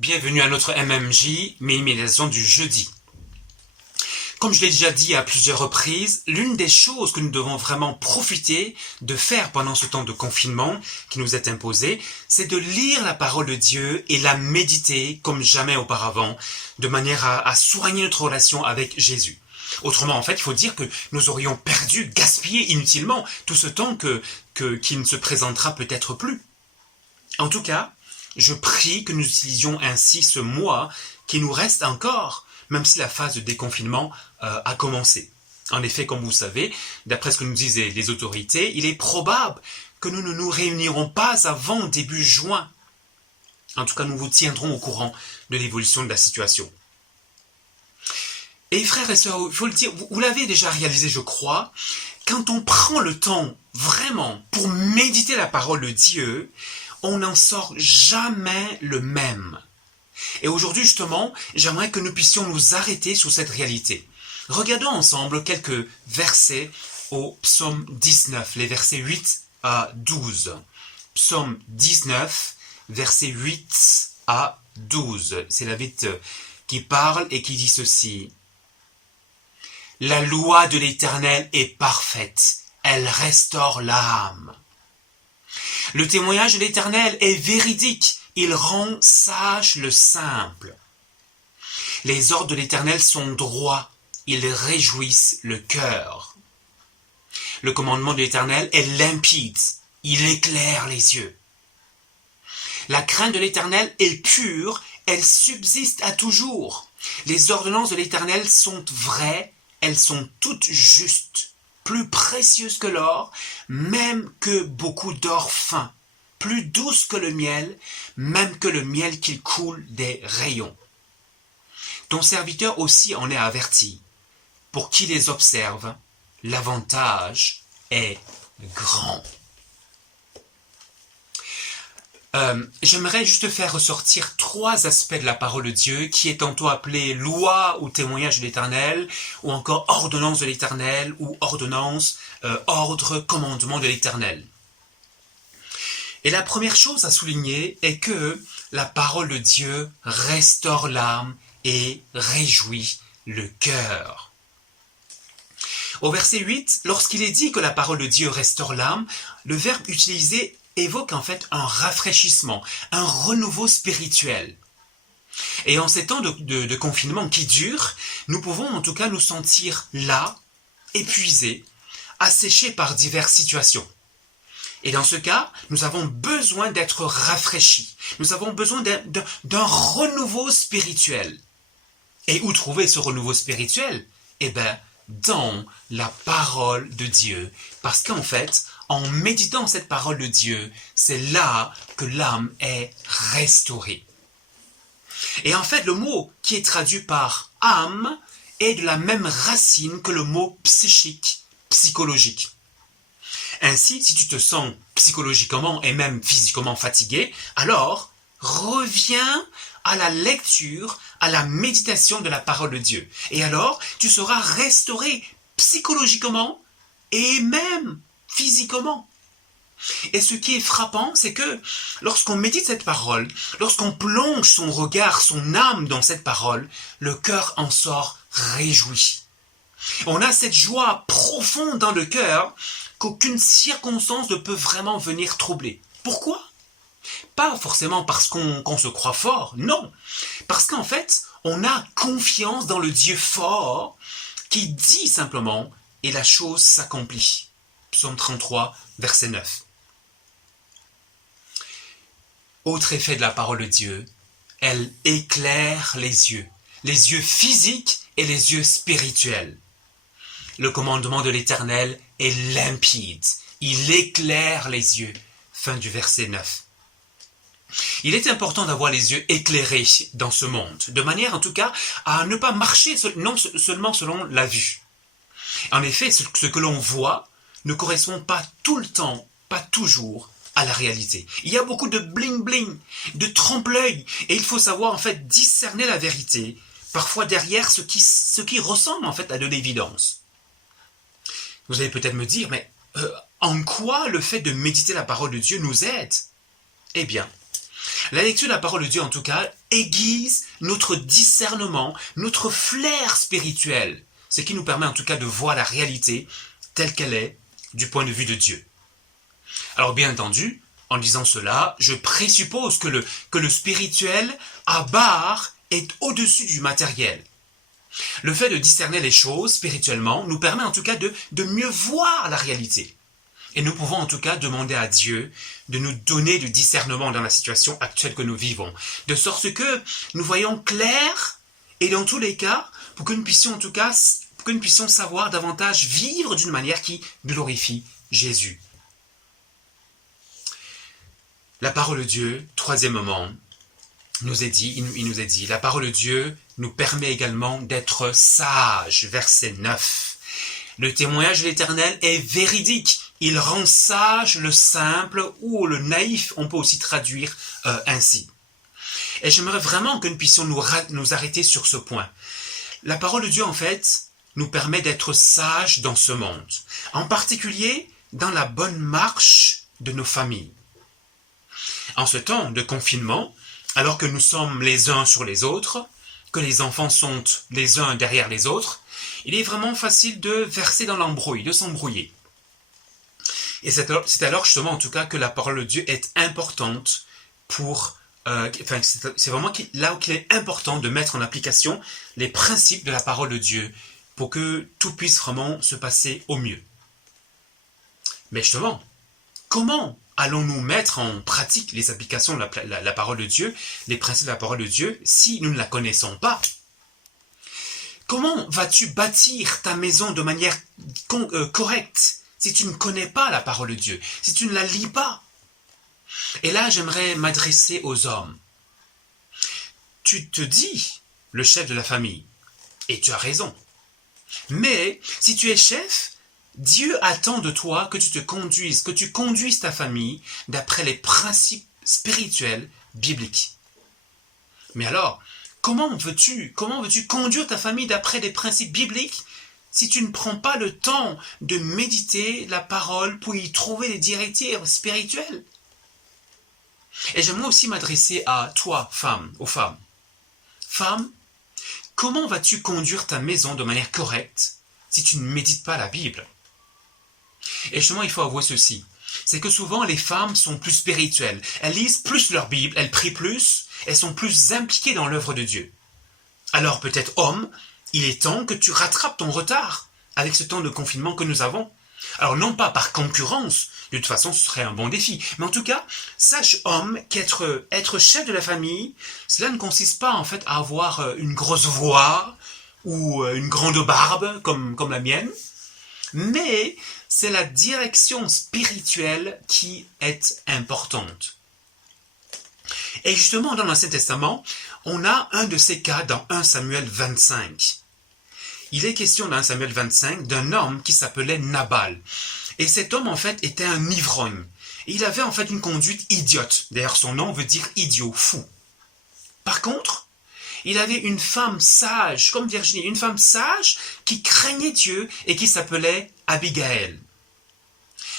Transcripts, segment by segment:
Bienvenue à notre MMJ, méditation du jeudi. Comme je l'ai déjà dit à plusieurs reprises, l'une des choses que nous devons vraiment profiter de faire pendant ce temps de confinement qui nous est imposé, c'est de lire la parole de Dieu et la méditer comme jamais auparavant, de manière à soigner notre relation avec Jésus. Autrement, en fait, il faut dire que nous aurions perdu, gaspillé inutilement tout ce temps qui ne se présentera peut-être plus. En tout cas, je prie que nous utilisions ainsi ce mois qui nous reste encore, même si la phase de déconfinement a commencé. En effet, comme vous savez, d'après ce que nous disaient les autorités, il est probable que nous ne nous réunirons pas avant début juin. En tout cas, nous vous tiendrons au courant de l'évolution de la situation. Et frères et sœurs, il faut le dire, vous l'avez déjà réalisé, je crois, quand on prend le temps vraiment pour méditer la parole de Dieu, on n'en sort jamais le même. Et aujourd'hui, justement, j'aimerais que nous puissions nous arrêter sur cette réalité. Regardons ensemble quelques versets au psaume 19, les versets 8 à 12. Psaume 19, versets 8 à 12. C'est David qui parle et qui dit ceci. « La loi de l'Éternel est parfaite, elle restaure l'âme. Le témoignage de l'Éternel est véridique, il rend sage le simple. Les ordres de l'Éternel sont droits, ils réjouissent le cœur. Le commandement de l'Éternel est limpide, il éclaire les yeux. La crainte de l'Éternel est pure, elle subsiste à toujours. Les ordonnances de l'Éternel sont vraies, elles sont toutes justes. Plus précieuse que l'or, même que beaucoup d'or fin, plus douce que le miel, même que le miel qui coule des rayons. Ton serviteur aussi en est averti. Pour qui les observe, l'avantage est grand. J'aimerais juste faire ressortir 3 aspects de la parole de Dieu qui est tantôt appelée loi ou témoignage de l'Éternel, ou encore ordonnance de l'Éternel, ou ordonnance, ordre, commandement de l'Éternel. Et la première chose à souligner est que la parole de Dieu restaure l'âme et réjouit le cœur. Au verset 8, lorsqu'il est dit que la parole de Dieu restaure l'âme, le verbe utilisé évoque en fait un rafraîchissement, un renouveau spirituel. Et en ces temps de confinement qui durent, nous pouvons en tout cas nous sentir là, épuisés, asséchés par diverses situations. Et dans ce cas, nous avons besoin d'être rafraîchis. Nous avons besoin d'un renouveau spirituel. Et où trouver ce renouveau spirituel? Eh bien, dans la parole de Dieu. Parce qu'en fait, en méditant cette parole de Dieu, c'est là que l'âme est restaurée. Et en fait, le mot qui est traduit par âme est de la même racine que le mot psychique, psychologique. Ainsi, si tu te sens psychologiquement et même physiquement fatigué, alors reviens à la lecture, à la méditation de la parole de Dieu. Et alors, tu seras restauré psychologiquement et même physiquement. Et ce qui est frappant, c'est que lorsqu'on médite cette parole, lorsqu'on plonge son regard, son âme dans cette parole, le cœur en sort réjoui. On a cette joie profonde dans le cœur qu'aucune circonstance ne peut vraiment venir troubler. Pourquoi? Pas forcément parce qu'on se croit fort, non. Parce qu'en fait, on a confiance dans le Dieu fort qui dit simplement « et la chose s'accomplit ». Psaume 33, verset 9. Autre effet de la parole de Dieu, elle éclaire les yeux physiques et les yeux spirituels. Le commandement de l'Éternel est limpide, il éclaire les yeux. Fin du verset 9. Il est important d'avoir les yeux éclairés dans ce monde, de manière en tout cas à ne pas marcher non seulement selon la vue. En effet, ce que l'on voit ne correspond pas tout le temps, pas toujours, à la réalité. Il y a beaucoup de bling-bling, de trompe-l'œil, et il faut savoir en fait discerner la vérité, parfois derrière ce qui ressemble en fait à de l'évidence. Vous allez peut-être me dire, mais en quoi le fait de méditer la parole de Dieu nous aide? Eh bien, La lecture de la parole de Dieu, en tout cas, aiguise notre discernement, notre flair spirituel, ce qui nous permet en tout cas de voir la réalité telle qu'elle est du point de vue de Dieu. Alors bien entendu, en disant cela, je présuppose que le spirituel à barre est au-dessus du matériel. Le fait de discerner les choses spirituellement nous permet en tout cas de mieux voir la réalité. Et nous pouvons en tout cas demander à Dieu de nous donner du discernement dans la situation actuelle que nous vivons, de sorte que nous voyons clair et dans tous les cas, pour que nous puissions en tout cas, pour que nous puissions savoir davantage vivre d'une manière qui glorifie Jésus. La parole de Dieu, troisièmement, il nous est dit, la parole de Dieu nous permet également d'être sages. Verset 9. Le témoignage de l'Éternel est véridique. Il rend sage le simple ou le naïf, on peut aussi traduire ainsi. Et j'aimerais vraiment que nous puissions nous arrêter sur ce point. La parole de Dieu, en fait, nous permet d'être sages dans ce monde. En particulier, dans la bonne marche de nos familles. En ce temps de confinement, alors que nous sommes les uns sur les autres, que les enfants sont les uns derrière les autres, il est vraiment facile de verser dans l'embrouille, de s'embrouiller. Et c'est alors justement en tout cas que la parole de Dieu est importante pour... c'est vraiment là où il est important de mettre en application les principes de la parole de Dieu pour que tout puisse vraiment se passer au mieux. Mais justement, comment allons-nous mettre en pratique les applications de la parole de Dieu, les principes de la parole de Dieu, si nous ne la connaissons pas? Comment vas-tu bâtir ta maison de manière correcte si tu ne connais pas la parole de Dieu, si tu ne la lis pas? Et là, j'aimerais m'adresser aux hommes. Tu te dis le chef de la famille, et tu as raison. Mais si tu es chef, Dieu attend de toi que tu te conduises, que tu conduises ta famille d'après les principes spirituels bibliques. Mais alors, comment veux-tu conduire ta famille d'après des principes bibliques si tu ne prends pas le temps de méditer la parole pour y trouver des directives spirituelles? Et j'aimerais aussi m'adresser à toi, femme, aux femmes. Femme, comment vas-tu conduire ta maison de manière correcte si tu ne médites pas la Bible? Et justement, il faut avouer ceci. C'est que souvent, les femmes sont plus spirituelles. Elles lisent plus leur Bible, elles prient plus, elles sont plus impliquées dans l'œuvre de Dieu. Alors peut-être, homme, il est temps que tu rattrapes ton retard avec ce temps de confinement que nous avons. Alors non pas par concurrence, de toute façon ce serait un bon défi, mais en tout cas, sache homme qu'être chef de la famille, cela ne consiste pas en fait à avoir une grosse voix ou une grande barbe comme la mienne, mais c'est la direction spirituelle qui est importante. Et justement, dans l'Ancien Testament, on a un de ces cas dans 1 Samuel 25. Il est question dans 1 Samuel 25 d'un homme qui s'appelait Nabal. Et cet homme, en fait, était un ivrogne. Et il avait en fait une conduite idiote. D'ailleurs, son nom veut dire idiot, fou. Par contre, il avait une femme sage, comme Virginie, une femme sage qui craignait Dieu et qui s'appelait Abigail.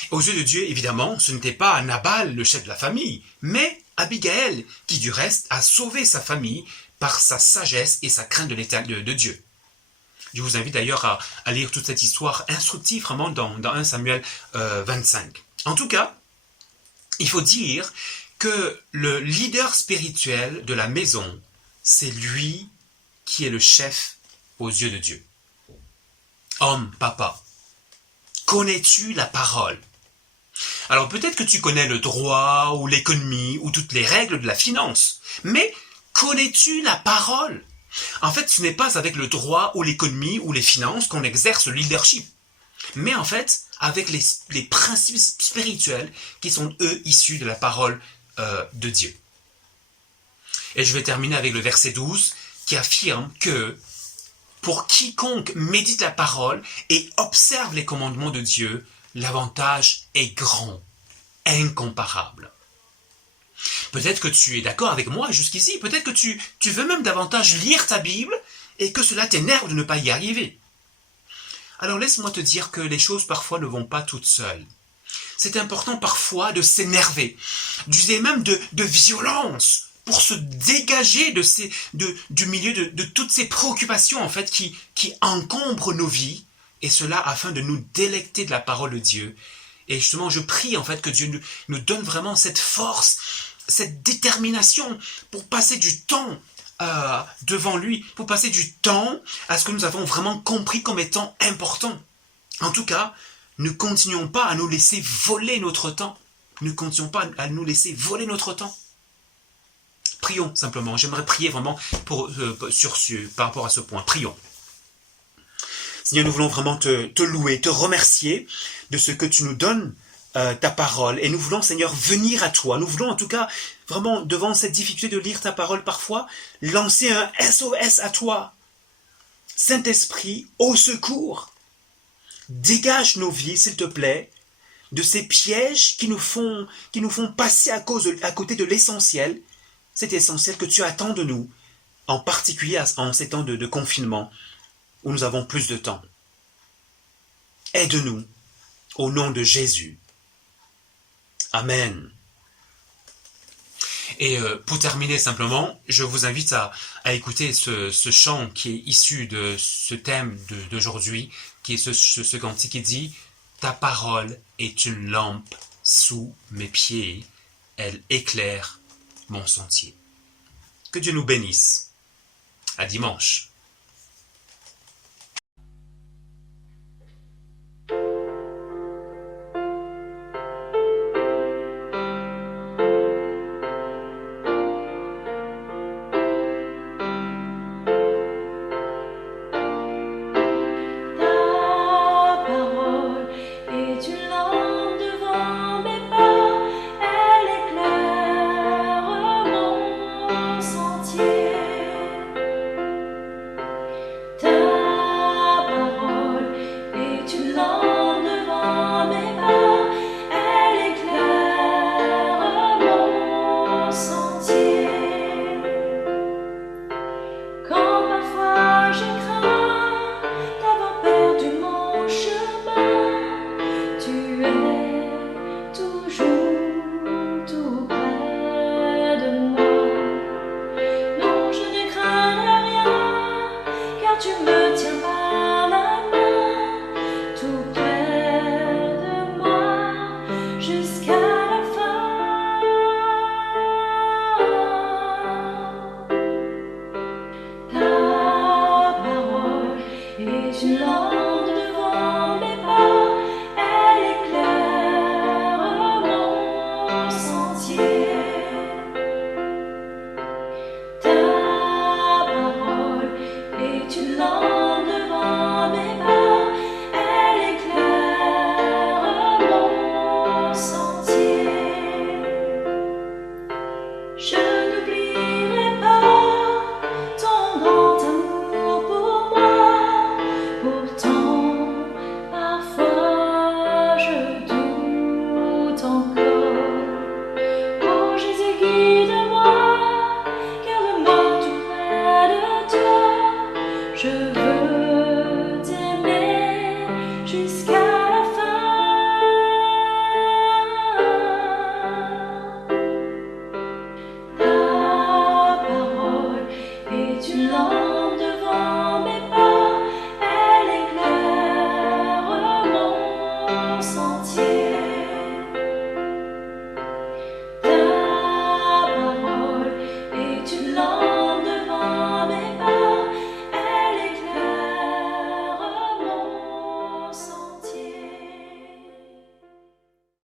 Aux yeux de Dieu, évidemment, ce n'était pas Nabal, le chef de la famille, mais Abigail, qui du reste a sauvé sa famille par sa sagesse et sa crainte de Dieu. Je vous invite d'ailleurs à lire toute cette histoire instructive vraiment dans 1 Samuel 25. En tout cas, il faut dire que le leader spirituel de la maison, c'est lui qui est le chef aux yeux de Dieu. Homme, papa, connais-tu la parole? Alors peut-être que tu connais le droit ou l'économie ou toutes les règles de la finance, mais connais-tu la parole? En fait, ce n'est pas avec le droit ou l'économie ou les finances qu'on exerce le leadership, mais en fait avec les principes spirituels qui sont eux issus de la parole de Dieu. Et je vais terminer avec le verset 12 qui affirme que pour quiconque médite la parole et observe les commandements de Dieu, l'avantage est grand, incomparable. Peut-être que tu es d'accord avec moi jusqu'ici, peut-être que tu veux même davantage lire ta Bible et que cela t'énerve de ne pas y arriver. Alors laisse-moi te dire que les choses parfois ne vont pas toutes seules. c'est important parfois de s'énerver, d'user même de violence pour se dégager du milieu de toutes ces préoccupations en fait qui encombrent nos vies, et cela afin de nous délecter de la parole de Dieu. Et justement, je prie en fait que Dieu nous donne vraiment cette force, cette détermination pour passer du temps devant lui, pour passer du temps à ce que nous avons vraiment compris comme étant important. En tout cas, ne continuons pas à nous laisser voler notre temps. Ne continuons pas à nous laisser voler notre temps. Prions simplement. J'aimerais prier vraiment par rapport à ce point. Prions. Seigneur, nous voulons vraiment te louer, te remercier de ce que tu nous donnes, ta parole. Et nous voulons, Seigneur, venir à toi. Nous voulons en tout cas, vraiment, devant cette difficulté de lire ta parole parfois, lancer un SOS à toi. Saint-Esprit, au secours. Dégage nos vies, s'il te plaît, de ces pièges qui nous font passer à côté de l'essentiel. C'est essentiel que tu attends de nous, en particulier en ces temps de confinement, où nous avons plus de temps. Aide-nous, au nom de Jésus. Amen. Et pour terminer simplement, je vous invite à écouter ce chant qui est issu de ce thème d'aujourd'hui, qui est ce cantique qui dit « Ta parole est une lampe sous mes pieds, elle éclaire mon sentier. » Que Dieu nous bénisse. À dimanche.